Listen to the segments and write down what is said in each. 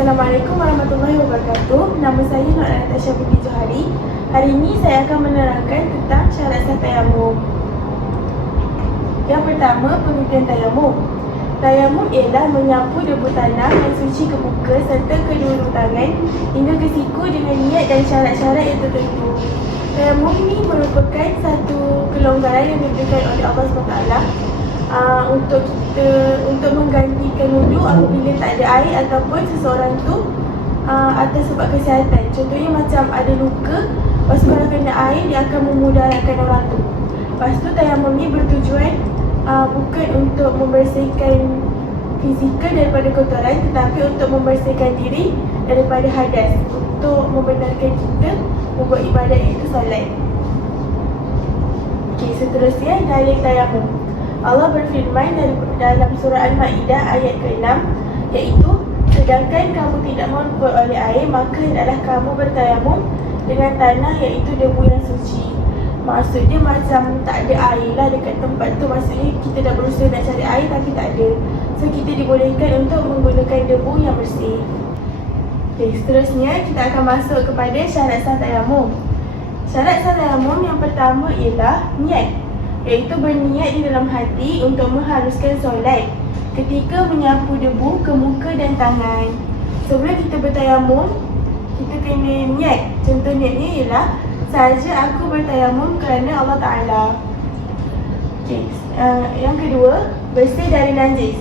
Assalamualaikum warahmatullahi wabarakatuh. Nama saya Nur Natasha Binti Johari. Hari ini saya akan menerangkan tentang syarat sah tayamum. Yang pertama, pengertian tayamum. Tayamum ialah menyapu debu tanah yang suci ke muka serta kedua tangan hingga ke siku dengan niat dan syarat-syarat yang tertentu. Tayamum ini merupakan satu kelonggaran yang diberikan oleh Allah SWT untuk menggantikan wudu apabila tak ada air ataupun seseorang tu atas sebab kesihatan. Contohnya macam ada luka, lepas tu kalau kena air dia akan memudaratkan orang tu. Lepas tu tayamum ni bertujuan bukan untuk membersihkan fizikal daripada kotoran, tetapi untuk membersihkan diri daripada hadas, untuk membenarkan kita membuat ibadat iaitu solat. Okey, seterusnya dalil tayamum. Allah berfirman dalam surah Al-Ma'idah ayat ke-6, iaitu sedangkan kamu tidak mampu oleh air, maka hendaklah kamu bertayamum dengan tanah iaitu debu yang suci. Maksudnya macam tak ada air lah dekat tempat tu, maksudnya kita dah berusaha nak cari air tapi tak ada. So kita dibolehkan untuk menggunakan debu yang bersih. Okay, seterusnya kita akan masuk kepada syarat sah tayamum. Syarat sah tayamum yang pertama ialah niat, iaitu berniat di dalam hati untuk mengharuskan solat ketika menyapu debu ke muka dan tangan. Sebelum kita bertayamum, kita kena niat. Contoh niatnya ialah sahaja aku bertayamum kerana Allah Ta'ala. Okay. Yang kedua, bersih dari najis.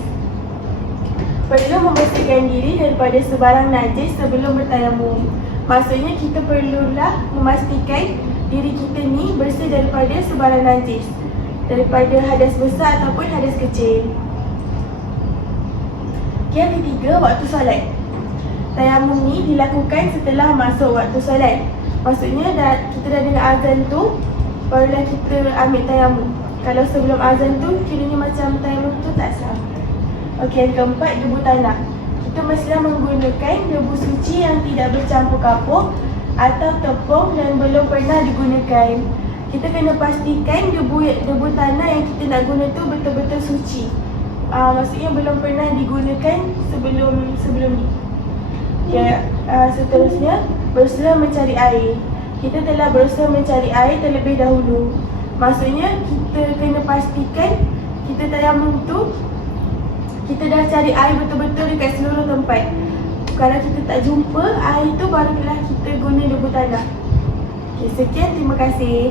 Perlu membersihkan diri daripada sebarang najis sebelum bertayamum. Maksudnya kita perlulah memastikan diri kita ni bersih daripada sebarang najis, daripada hadas besar ataupun hadas kecil. Yang ketiga, waktu solat. Tayamum ni dilakukan setelah masuk waktu solat. Maksudnya kita dah dengar azan tu, barulah kita ambil tayamum. Kalau sebelum azan tu, kiranya macam tayamum tu tak sah. Okey, yang keempat, debu tanah. Kita mestilah menggunakan debu suci yang tidak bercampur kapur atau tepung dan belum pernah digunakan. Kita kena pastikan debu tanah yang kita nak guna tu betul-betul suci. Maksudnya belum pernah digunakan sebelum ni. Okay, seterusnya, berusaha mencari air. Kita telah berusaha mencari air terlebih dahulu. Maksudnya kita kena pastikan kita tayamum tu kita dah cari air betul-betul dekat seluruh tempat. Kalau kita tak jumpa air tu, barulah kita guna debu tanah. Okay, sekian, terima kasih.